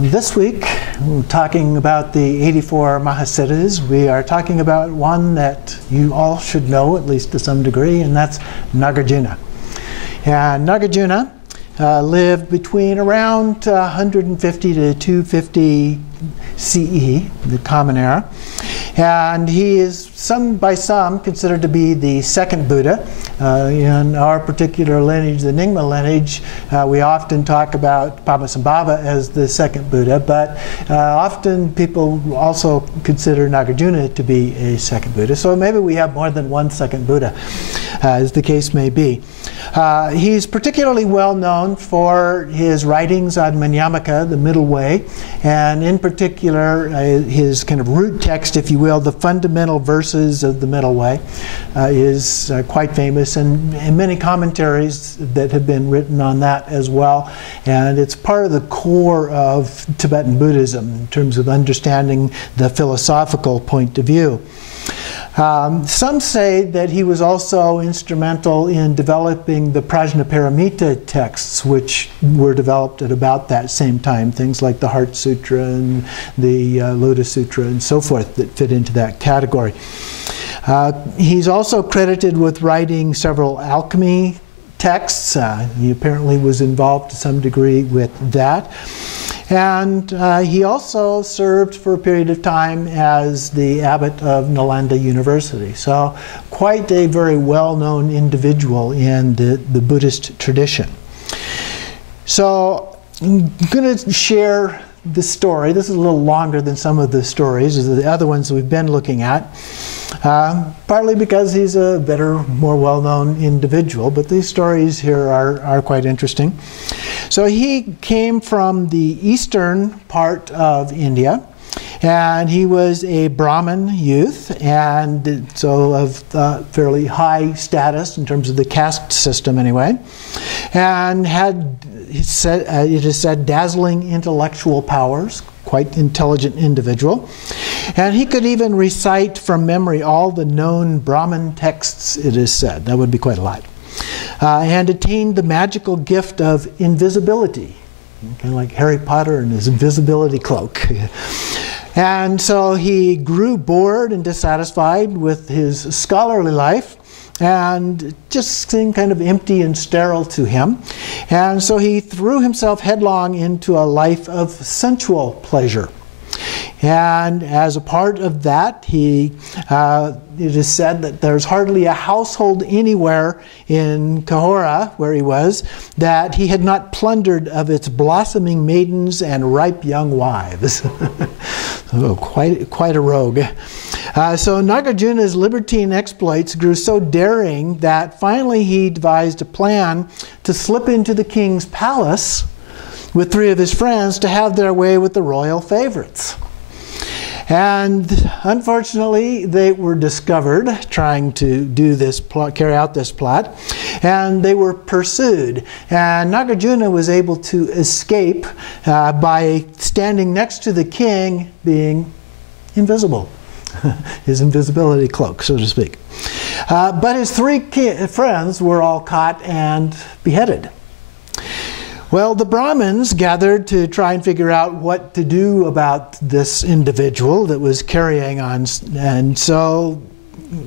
This week, we're talking about the 84 Mahasiddhas. We are talking about one that you all should know, at least to some degree, and that's Nagarjuna. And Nagarjuna lived between around 150 to 250 CE, the Common Era. And he is, by some, considered to be the second Buddha. In our particular lineage, the Nyingma lineage, we often talk about Padmasambhava as the second Buddha, but often people also consider Nagarjuna to be a second Buddha. So maybe we have more than one second Buddha, as the case may be. He's particularly well known for his writings on Madhyamaka, the middle way, and in particular his kind of root text, if you will, the fundamental verses of the middle way, is quite famous, and many commentaries that have been written on that as well. And it's part of the core of Tibetan Buddhism in terms of understanding the philosophical point of view. Some say that he was also instrumental in developing the Prajnaparamita texts, which were developed at about that same time, things like the Heart Sutra and the Lotus Sutra and so forth that fit into that category. He's also credited with writing several alchemy texts. He apparently was involved to some degree with that. And he also served for a period of time as the abbot of Nalanda University. So quite a very well-known individual in the Buddhist tradition. So I'm going to share the story. This is a little longer than some of the stories, the other ones we've been looking at. Partly because he's a better, more well-known individual, but these stories here are quite interesting. So he came from the eastern part of India, and he was a Brahmin youth, and so of fairly high status in terms of the caste system anyway, and had, it is said, dazzling intellectual powers, quite intelligent individual. And he could even recite from memory all the known Brahmin texts, it is said. That would be quite a lot. And attained the magical gift of invisibility, kind of like Harry Potter and his invisibility cloak. And so he grew bored and dissatisfied with his scholarly life, and it just seemed kind of empty and sterile to him. And so he threw himself headlong into a life of sensual pleasure. And as a part of that, it is said that there's hardly a household anywhere in Kahora, where he was, that he had not plundered of its blossoming maidens and ripe young wives. So quite a rogue. So Nagarjuna's libertine exploits grew so daring that finally he devised a plan to slip into the king's palace with 3 of his friends to have their way with the royal favorites. And unfortunately, they were discovered trying to do this plot, carry out this plot, and they were pursued. And Nagarjuna was able to escape by standing next to the king, being invisible. His invisibility cloak, so to speak. But his 3 friends were all caught and beheaded. Well, the Brahmins gathered to try and figure out what to do about this individual that was carrying on, and so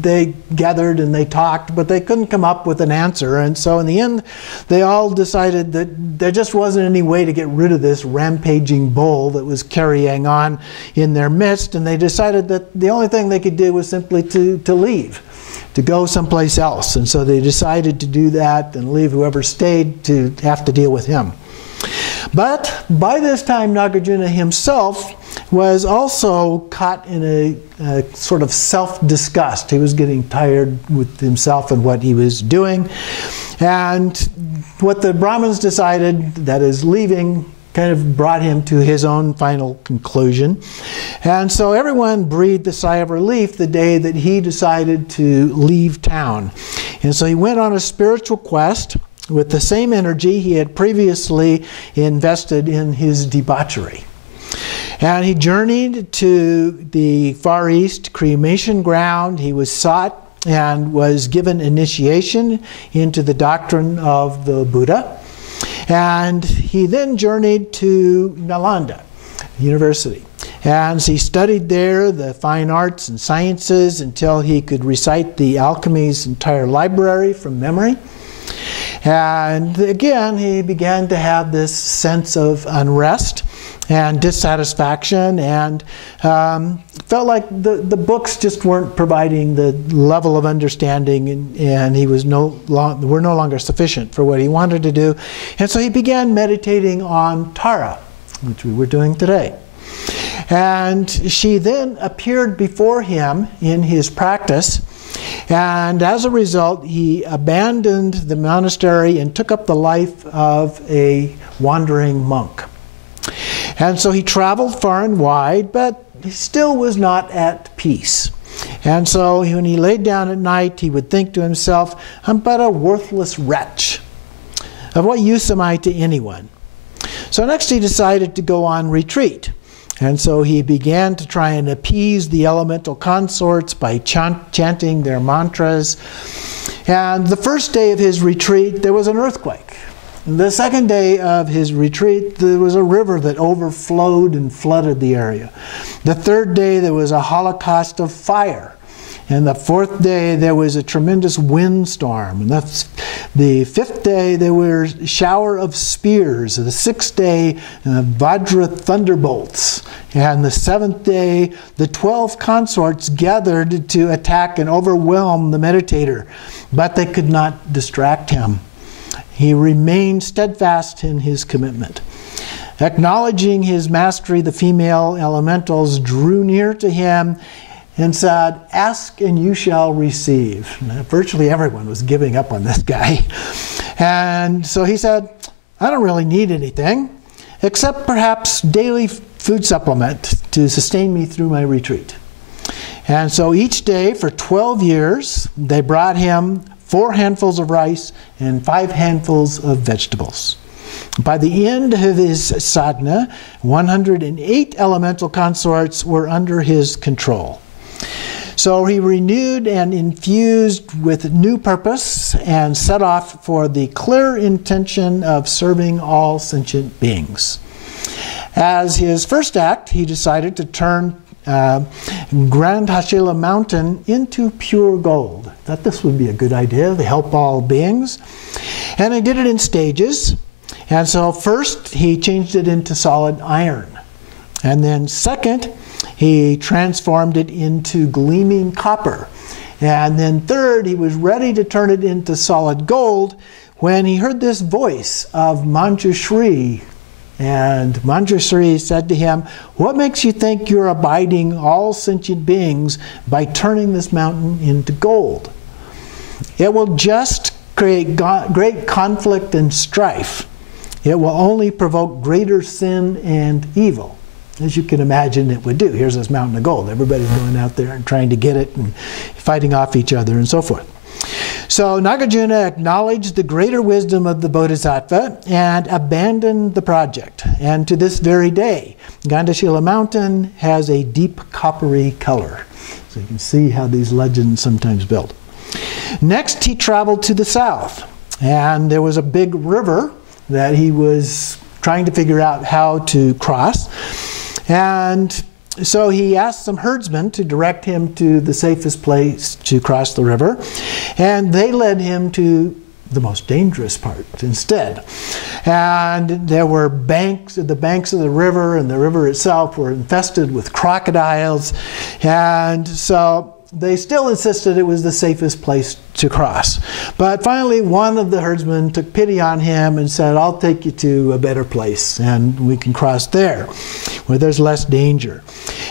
they gathered and they talked, but they couldn't come up with an answer. And so in the end, they all decided that there just wasn't any way to get rid of this rampaging bull that was carrying on in their midst, and they decided that the only thing they could do was simply to leave, to go someplace else. And so they decided to do that and leave whoever stayed to have to deal with him. But by this time, Nagarjuna himself was also caught in a sort of self-disgust. He was getting tired with himself and what he was doing. And what the Brahmins decided, that is leaving, kind of brought him to his own final conclusion. And so everyone breathed a sigh of relief the day that he decided to leave town. And so he went on a spiritual quest with the same energy he had previously invested in his debauchery. And he journeyed to the Far East cremation ground. He was sought and was given initiation into the doctrine of the Buddha. And he then journeyed to Nalanda. University. And he studied there the fine arts and sciences until he could recite the alchemy's entire library from memory. And again, he began to have this sense of unrest and dissatisfaction, and felt like the books just weren't providing the level of understanding, and he was were no longer sufficient for what he wanted to do. And so he began meditating on Tara, which we were doing today. And she then appeared before him in his practice, and as a result, he abandoned the monastery and took up the life of a wandering monk. And so he traveled far and wide, but he still was not at peace. And so when he laid down at night, he would think to himself, I'm but a worthless wretch. Of what use am I to anyone? So next he decided to go on retreat. And so he began to try and appease the elemental consorts by chanting their mantras. And the first day of his retreat, there was an earthquake. The second day of his retreat, there was a river that overflowed and flooded the area. The third day, there was a holocaust of fire. And the fourth day, there was a tremendous windstorm. And the fifth day, there was a shower of spears. And the sixth day, Vajra thunderbolts. And the seventh day, the 12 consorts gathered to attack and overwhelm the meditator. But they could not distract him. He remained steadfast in his commitment. Acknowledging his mastery, the female elementals drew near to him and said, ask and you shall receive. Now, virtually everyone was giving up on this guy. And so he said, I don't really need anything, except perhaps daily food supplement to sustain me through my retreat. And so each day for 12 years, they brought him 4 handfuls of rice and 5 handfuls of vegetables. By the end of his sadhana, 108 elemental consorts were under his control. So he renewed and infused with new purpose and set off for the clear intention of serving all sentient beings. As his first act, he decided to turn Grand Hashila Mountain into pure gold. Thought this would be a good idea to help all beings. And he did it in stages. And so first he changed it into solid iron. And then second, he transformed it into gleaming copper. And then third, he was ready to turn it into solid gold when he heard this voice of Manjushri. And Manjushri said to him, what makes you think you're abiding all sentient beings by turning this mountain into gold? It will just create great conflict and strife. It will only provoke greater sin and evil, as you can imagine it would do. Here's this mountain of gold. Everybody's going out there and trying to get it and fighting off each other and so forth. So Nagarjuna acknowledged the greater wisdom of the Bodhisattva and abandoned the project. And to this very day, Gandhashila Mountain has a deep coppery color. So you can see how these legends sometimes build. Next, he traveled to the south. And there was a big river that he was trying to figure out how to cross. And so he asked some herdsmen to direct him to the safest place to cross the river. And they led him to the most dangerous part instead. And there were banks of the river, and the river itself were infested with crocodiles. And so they still insisted it was the safest place to cross. But finally, one of the herdsmen took pity on him and said, I'll take you to a better place, and we can cross there, where there's less danger.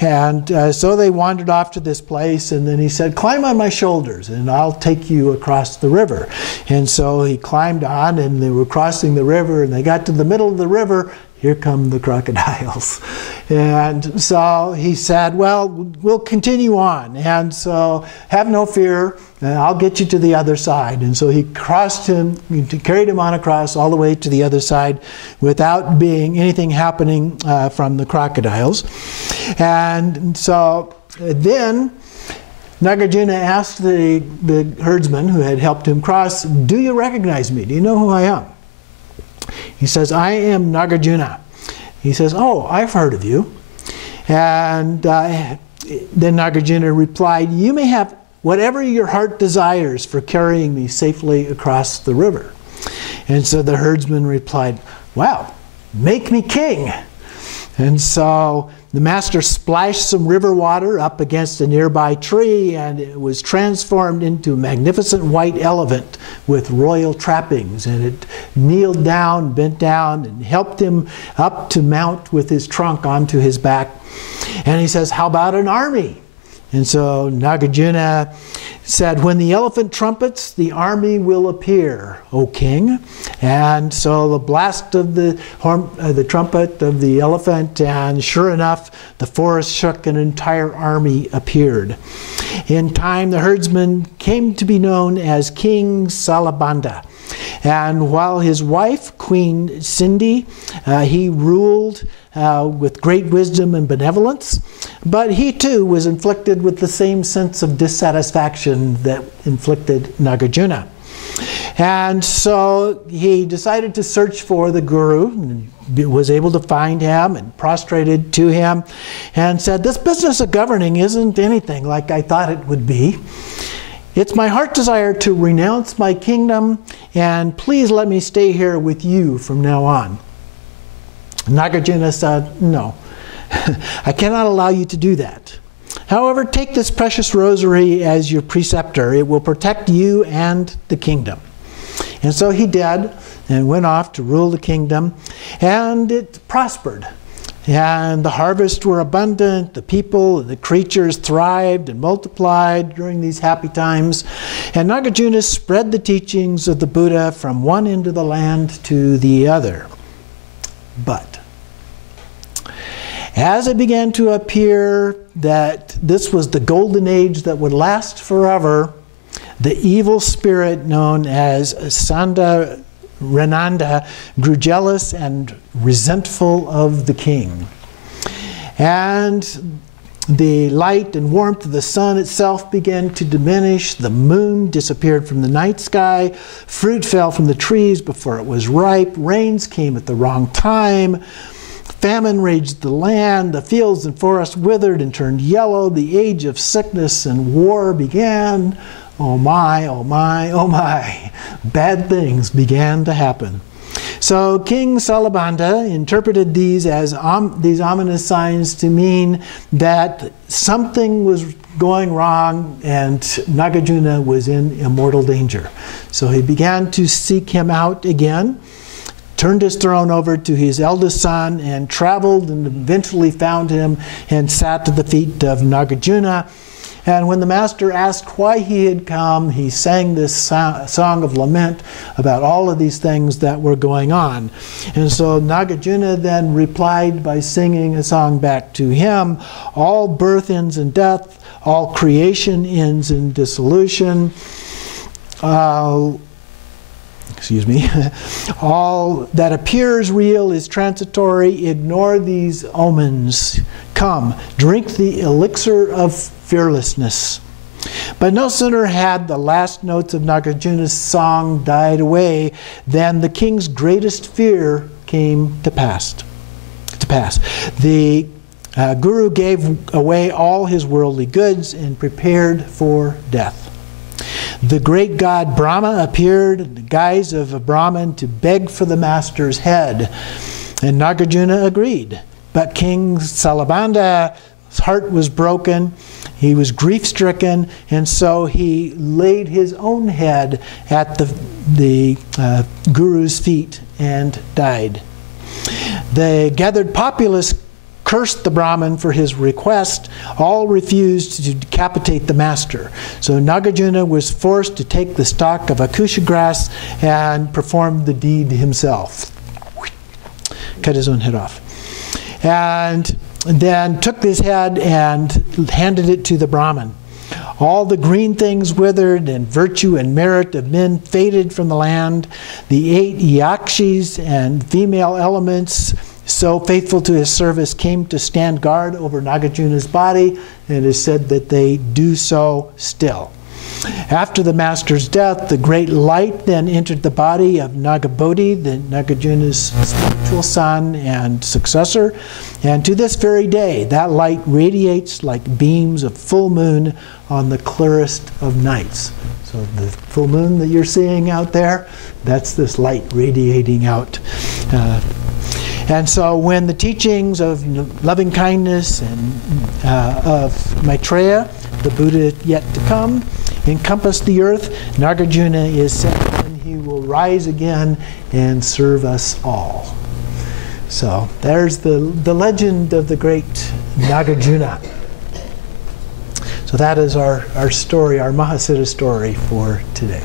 And so they wandered off to this place, and then he said, climb on my shoulders, and I'll take you across the river. And so he climbed on, and they were crossing the river, and they got to the middle of the river. Here come the crocodiles. And so he said, well, we'll continue on. And so have no fear, I'll get you to the other side. And so he carried him on across all the way to the other side without anything happening from the crocodiles. And so then Nagarjuna asked the herdsman who had helped him cross, do you recognize me? Do you know who I am? He says, I am Nagarjuna. He says, oh, I've heard of you. And then Nagarjuna replied, "You may have whatever your heart desires for carrying me safely across the river." And so the herdsman replied, "Wow, make me king." And so the master splashed some river water up against a nearby tree, and it was transformed into a magnificent white elephant with royal trappings. And it kneeled down, bent down, and helped him up to mount with his trunk onto his back. And he says, "How about an army?" And so Nagarjuna said, "When the elephant trumpets, the army will appear, O king." And so the blast of the trumpet of the elephant, and sure enough, the forest shook and an entire army appeared. In time, the herdsman came to be known as King Salabanda. And while his wife, Queen Cindy, he ruled with great wisdom and benevolence, but he too was inflicted with the same sense of dissatisfaction that inflicted Nagarjuna. And so he decided to search for the guru, and was able to find him and prostrated to him and said, "This business of governing isn't anything like I thought it would be. It's my heart desire to renounce my kingdom, and please let me stay here with you from now on." Nagarjuna said, "No, I cannot allow you to do that. However, take this precious rosary as your preceptor. It will protect you and the kingdom." And so he did, and went off to rule the kingdom, and it prospered. And the harvests were abundant, the people and the creatures thrived and multiplied during these happy times. And Nagarjuna spread the teachings of the Buddha from one end of the land to the other. But as it began to appear that this was the golden age that would last forever, the evil spirit known as Sanda Renanda grew jealous and resentful of the king. And the light and warmth of the sun itself began to diminish. The moon disappeared from the night sky. Fruit fell from the trees before it was ripe. Rains came at the wrong time. Famine raged the land. The fields and forests withered and turned yellow. The age of sickness and war began. Oh my, oh my, oh my. Bad things began to happen. So King Salabanda interpreted these as these ominous signs to mean that something was going wrong and Nagarjuna was in immortal danger. So he began to seek him out again, turned his throne over to his eldest son, and traveled and eventually found him and sat at the feet of Nagarjuna. And when the master asked why he had come, he sang this song of lament about all of these things that were going on. And so Nagarjuna then replied by singing a song back to him: "All birth ends in death, all creation ends in dissolution. All that appears real is transitory. Ignore these omens. Come, drink the elixir of fearlessness." But no sooner had the last notes of Nagarjuna's song died away than the king's greatest fear came to pass. The guru gave away all his worldly goods and prepared for death. The great god Brahma appeared in the guise of a Brahmin to beg for the master's head, and Nagarjuna agreed. But King Salabanda's heart was broken, he was grief-stricken, and so he laid his own head at the guru's feet and died. The gathered populace cursed the Brahmin for his request. All refused to decapitate the master. So Nagarjuna was forced to take the stalk of acacia grass and perform the deed himself. Cut his own head off. And then took his head and handed it to the Brahmin. All the green things withered, and virtue and merit of men faded from the land. The 8 yakshis and female elements, so faithful to his service, came to stand guard over Nagarjuna's body, and it is said that they do so still. After the master's death, the great light then entered the body of Nagabodhi, the Nagarjuna's spiritual son and successor. And to this very day, that light radiates like beams of full moon on the clearest of nights. So the full moon that you're seeing out there, that's this light radiating out. And so when the teachings of loving kindness and of Maitreya, the Buddha yet to come, encompass the earth, Nagarjuna is said, and he will rise again and serve us all. So there's the legend of the great Nagarjuna. So that is our story, our Mahasiddha story for today.